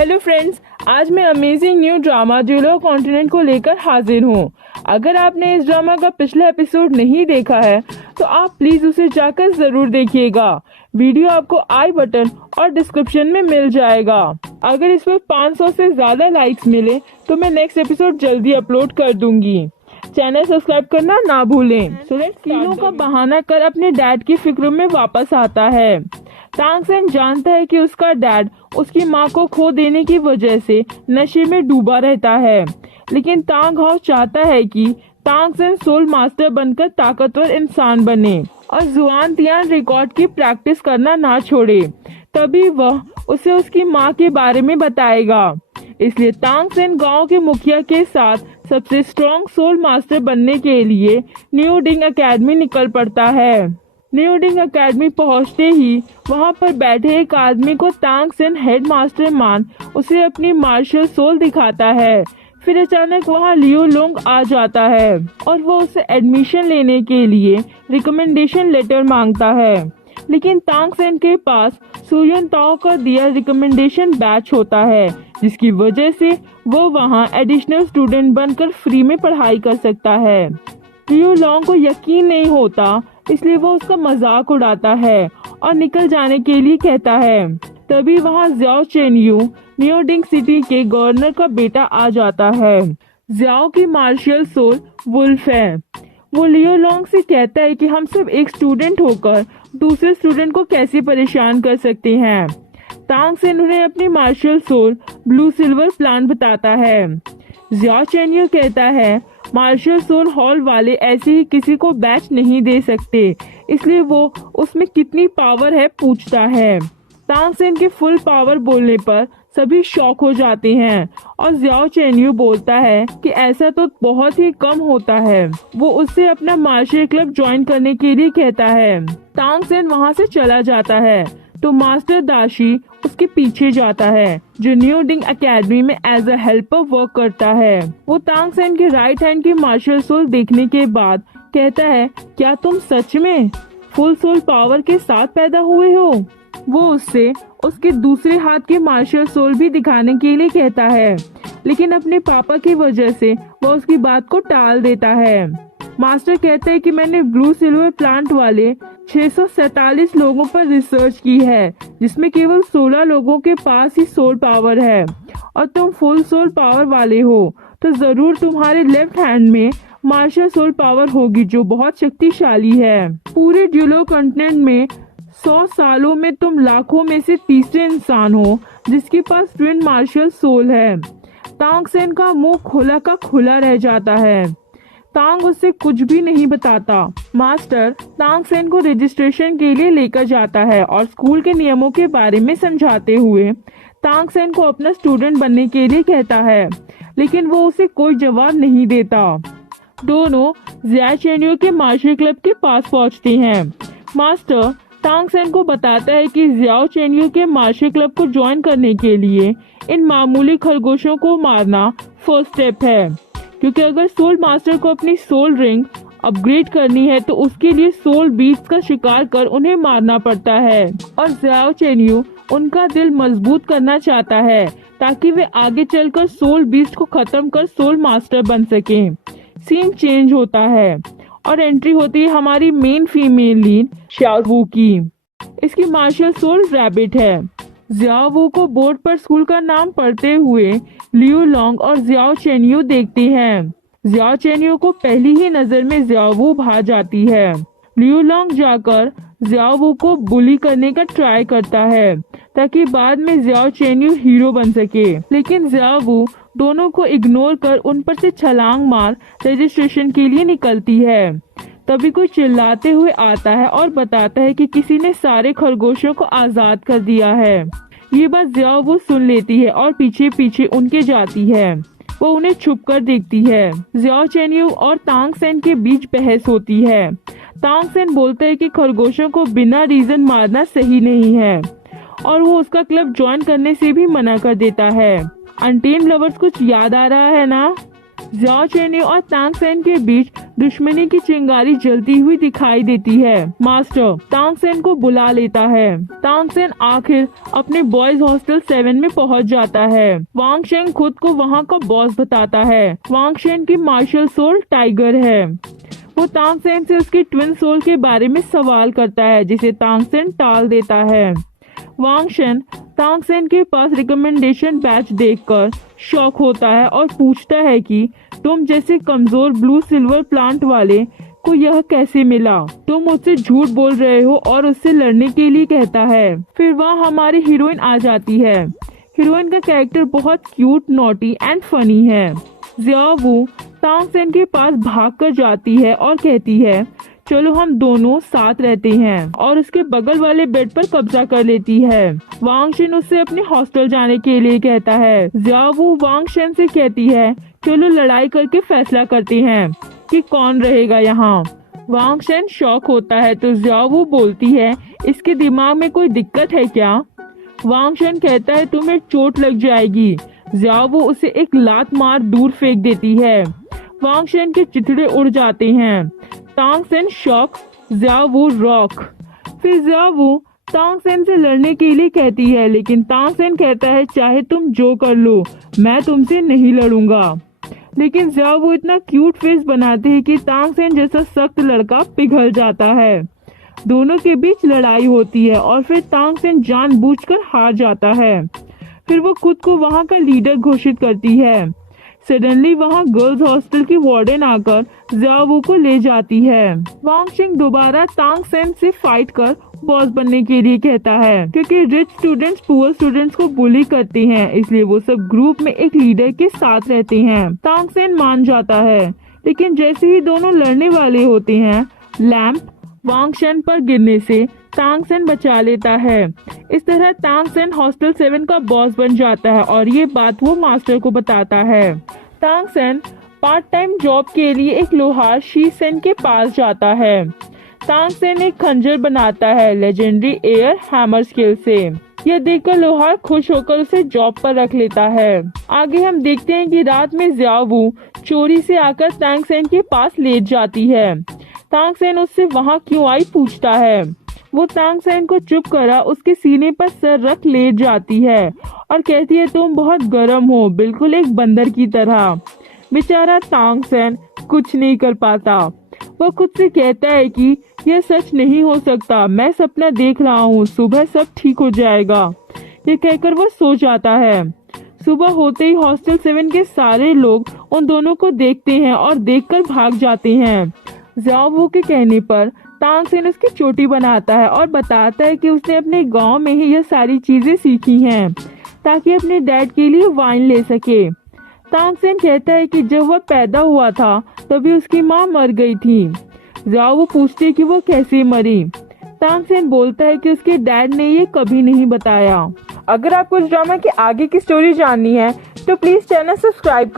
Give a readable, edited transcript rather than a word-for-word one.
Hello friends, आज मैं amazing new drama ड्यूलो continent को लेकर हाजिर हूँ। अगर आपने इस ड्रामा का पिछला एपिसोड नहीं देखा है तो आप प्लीज उसे जाकर जरूर देखिएगा। वीडियो आपको आई बटन और डिस्क्रिप्शन में मिल जाएगा। अगर इस पर 500 से ज्यादा लाइक्स मिले तो मैं नेक्स्ट एपिसोड जल्दी अपलोड कर दूंगी। चैनल सब्सक्राइब करना ना भूलें। सुरेश तीनों का बहाना कर अपने डैड की फिक्र में वापस आता है। तांग सेन जानता है कि उसका डैड उसकी मां को खो देने की वजह से नशे में डूबा रहता है, लेकिन तांग हाउ चाहता है कि तांग सेन सोल मास्टर बनकर ताकतवर इंसान बने और जुआन तियान रिकॉर्ड की प्रैक्टिस करना ना छोड़े। तभी वह उसे उसकी मां के बारे में बताएगा। इसलिए तांग सेन गांव के मुखिया के साथ सबसे स्ट्रॉन्ग सोल मास्टर बनने के लिए न्यू डिंग एकेडमी निकल पड़ता है। न्यू डिंग एकेडमी पहुंचते ही वहां पर बैठे एक आदमी को तांग सेन हेड मास्टर मान उसे अपनी मार्शल सोल दिखाता है। फिर अचानक वहां लियो लोंग आ जाता है और वो उसे एडमिशन लेने के लिए रिकमेंडेशन लेटर मांगता है, लेकिन तांग सेन के पास सुयुन ताओ का दिया रिकमेंडेशन बैच होता है, जिसकी वजह से वो वहां एडिशनल स्टूडेंट बनकर फ्री में पढ़ाई कर सकता है। लियो लोंग को यकीन नहीं होता, इसलिए वो उसका मजाक उड़ाता है और निकल जाने के लिए कहता है। तभी वहाँ ज़्याओ चेनयू न्यू डिंग सिटी के गवर्नर का बेटा आ जाता है। ज़्याओ की मार्शल सोल वुल्फ है। वो लियो लोंग से कहता है कि हम सब एक स्टूडेंट होकर दूसरे स्टूडेंट को कैसे परेशान कर सकते हैं। तांग सेन उन्हें अपनी martial soul blue silver plan बताता है। ज़्याओ चेनयू कहता है मार्शल सोल हॉल वाले ऐसे ही किसी को बैच नहीं दे सकते, इसलिए वो उसमें कितनी पावर है पूछता है। तांग सेन के फुल पावर बोलने पर सभी शॉक हो जाते हैं और ज़्याओ चेनयू बोलता है कि ऐसा तो बहुत ही कम होता है। वो उससे अपना मार्शल क्लब ज्वाइन करने के लिए कहता है। तांग सेन वहाँ से चला जाता है तो मास्टर दाशी उसके पीछे जाता है, जो न्यू डिंग एकेडमी में एज अ हेल्पर वर्क करता है। वो तांग सेन के राइट हैंड की मार्शल सोल देखने के बाद कहता है, क्या तुम सच में फुल सोल पावर के साथ पैदा हुए हो? वो उससे उसके दूसरे हाथ के मार्शल सोल भी दिखाने के लिए कहता है, लेकिन अपने पापा की वजह से वो उसकी बात को टाल देता है। मास्टर कहते हैं कि मैंने ब्लू सिल्वर प्लांट वाले 647 लोगों पर रिसर्च की है, जिसमें केवल 16 लोगों के पास ही सोल पावर है और तुम फुल सोल पावर वाले हो, तो जरूर तुम्हारे लेफ्ट हैंड में मार्शल सोल पावर होगी जो बहुत शक्तिशाली है। पूरे ड्यूलो कॉन्टिनेंट में 100 सालों में तुम लाखों में से तीसरे इंसान हो जिसके पास ट्विन मार्शल सोल है। तांग सेन का मुंह खुला का खुला रह जाता है। तांग उससे कुछ भी नहीं बताता। मास्टर तांग सेन को रजिस्ट्रेशन के लिए लेकर जाता है और स्कूल के नियमों के बारे में समझाते हुए तांग सेन को अपना स्टूडेंट बनने के लिए कहता है, लेकिन वो उसे कोई जवाब नहीं देता। दोनों ज़्याओ चेनयू के मार्शल क्लब के पास पहुंचते हैं। मास्टर तांग सेन को बताता है कि ज़्याओ चेनयू के मार्शल क्लब को ज्वाइन करने के लिए इन मामूली खरगोशों को मारना फर्स्ट स्टेप है, क्योंकि अगर सोल मास्टर को अपनी सोल रिंग अपग्रेड करनी है तो उसके लिए सोल बीट्स का शिकार कर उन्हें मारना पड़ता है। और ज़्याओ चेनयू उनका दिल मजबूत करना चाहता है ताकि वे आगे चलकर सोल बीस्ट को खत्म कर सोल मास्टर बन सके। सीन चेंज होता है और एंट्री होती है हमारी main female lead xiao wu की। इसकी मार्शल सोल रैबिट है। ज़ियाओ वू को बोर्ड पर स्कूल का नाम पढ़ते हुए लियो लोंग और ज़ियाओ चेनयू देखते हैं। ज़ियाओ चेनयू को पहली ही नजर में ज़ियाओ वू भा जाती है। लियो लोंग जाकर ज़ियाओ वू को बुली करने का ट्राई करता है ताकि बाद में ज़ियाओ चेनयू हीरो बन सके, लेकिन ज़ियाओ वू दोनों को इग्नोर कर उन पर से छलांग मार रजिस्ट्रेशन के लिए निकलती है। तभी कोई चिल्लाते हुए आता है और बताता है कि किसी ने सारे खरगोशों को आजाद कर दिया है। ये बात ज़ियाओ वो सुन लेती है और पीछे पीछे उनके जाती है। वो उन्हें छुप कर देखती है। ज़ियाओ चेनयू और तांग सेन के बीच बहस होती है। तांग सेन बोलता है कि खरगोशों को बिना रीजन मारना सही नहीं है और वो उसका क्लब ज्वाइन करने से भी मना कर देता है। अनटेम लवर्स कुछ याद आ रहा है ना? ज़ियाओ चेनयू और तांग सेन के बीच दुश्मनी की चिंगारी जलती हुई दिखाई देती है। मास्टर तांग सेन को बुला लेता है। तांग सेन आखिर अपने बॉयज हॉस्टल 7 में पहुंच जाता है। वांग शेंग खुद को वहां का बॉस बताता है। वांग शेंग की मार्शल सोल टाइगर है। वो तांग सेन से उसकी ट्विन सोल के बारे में सवाल करता है, जिसे तांग सेन टाल देता है। वांग शेन तांग सेन के पास रिकमेंडेशन बैच देखकर शॉक होता है और पूछता है कि तुम जैसे कमजोर ब्लू सिल्वर प्लांट वाले को यह कैसे मिला? तुम मुझसे झूठ बोल रहे हो और उससे लड़ने के लिए कहता है। फिर वहाँ हमारी हीरोइन आ जाती है। हीरोइन का कैरेक्टर बहुत क्यूट, नॉटी एंड फनी है। जिया वू तांग सेन के पास भागकर जाती है और कहती है चलो हम दोनों साथ रहते हैं, और उसके बगल वाले बेड पर कब्जा कर लेती है। वांग शेन उससे अपने हॉस्टल जाने के लिए कहता है। जिया वू वांग शेन से कहती है चलो लड़ाई करके फैसला करते हैं कि कौन रहेगा यहाँ। वांग शेन शॉक होता है तो जिया वू बोलती है इसके दिमाग में कोई दिक्कत है क्या? वांग शेन कहता है तुम्हें चोट लग जाएगी। जिया वू उसे एक लात मार दूर फेंक देती है। वांग शेन के चिथड़े उड़ जाते हैं। तांग सेन शॉक, जिया वू रॉक। फिर जिया वू तांग सेन से लड़ने के लिए कहती है, लेकिन तांग सेन कहता है चाहे तुम जो कर लो मैं तुमसे नहीं लड़ूंगा। लेकिन जिया वू इतना क्यूट फेस बनाते हैं कि तांग सेन जैसा सख्त लड़का पिघल जाता है। दोनों के बीच लड़ाई होती है और फिर तांग सेन जानबूझकर हार जाता है। फिर वो खुद को वहाँ का लीडर घोषित करती है। सडनली वहाँ गर्ल्स हॉस्टल की वार्डन आकर जिया वू को ले जाती है। वांग शेंग दोबारा तांग सेन से फाइट कर बॉस बनने के लिए कहता है, क्योंकि रिच स्टूडेंट्स पुअर स्टूडेंट्स को बुली करते हैं, इसलिए वो सब ग्रुप में एक लीडर के साथ रहते हैं। तांग सेन मान जाता है, लेकिन जैसे ही दोनों लड़ने वाले होते हैं, लैंप वांग शेन पर गिरने से तांग सेन बचा लेता है। इस तरह तांग सेन हॉस्टल 7 का बॉस बन जाता है और ये बात वो मास्टर को बताता है। तांग सेन पार्ट टाइम जॉब के लिए एक लोहार शी सेन के पास जाता है। तांग सेन एक खंजर बनाता है लेजेंडरी एयर हैमर स्किल से। यह देखकर लोहार खुश होकर उसे जॉब पर रख लेता है। आगे हम देखते हैं कि रात में जिया वू चोरी से आकर तांग सेन के पास लेट जाती है। तांग सेन उससे वहाँ क्यों आई पूछता है। वो तांग सेन को चुप करा उसके सीने पर सर रख लेट जाती है और कहती है तुम बहुत गर्म हो, बिल्कुल एक बंदर की तरह। बेचारा तांग सेन कुछ नहीं कर पाता। वो खुद से कहता है कि यह सच नहीं हो सकता, मैं सपना देख रहा हूँ, सुबह सब ठीक हो जाएगा। ये कहकर वो सो जाता है। सुबह होते ही हॉस्टल 7 के सारे लोग उन दोनों को देखते हैं और देखकर भाग जाते हैं। जिया वू के कहने पर तांग सेन उसकी चोटी बनाता है और बताता है कि उसने अपने गांव में ही यह सारी चीजें सीखी हैं ताकि अपने डैड के लिए वाइन ले सके। तांग सेन कहता है कि जब वह पैदा हुआ था तभी उसकी माँ मर गई थी। जिया वू पूछती है कि वो कैसे मरी। तांग सेन बोलता है कि उसके डैड ने ये कभी नहीं बताया। अगर आपको इस ड्रामा की आगे की स्टोरी जाननी है तो प्लीज चैनल सब्सक्राइब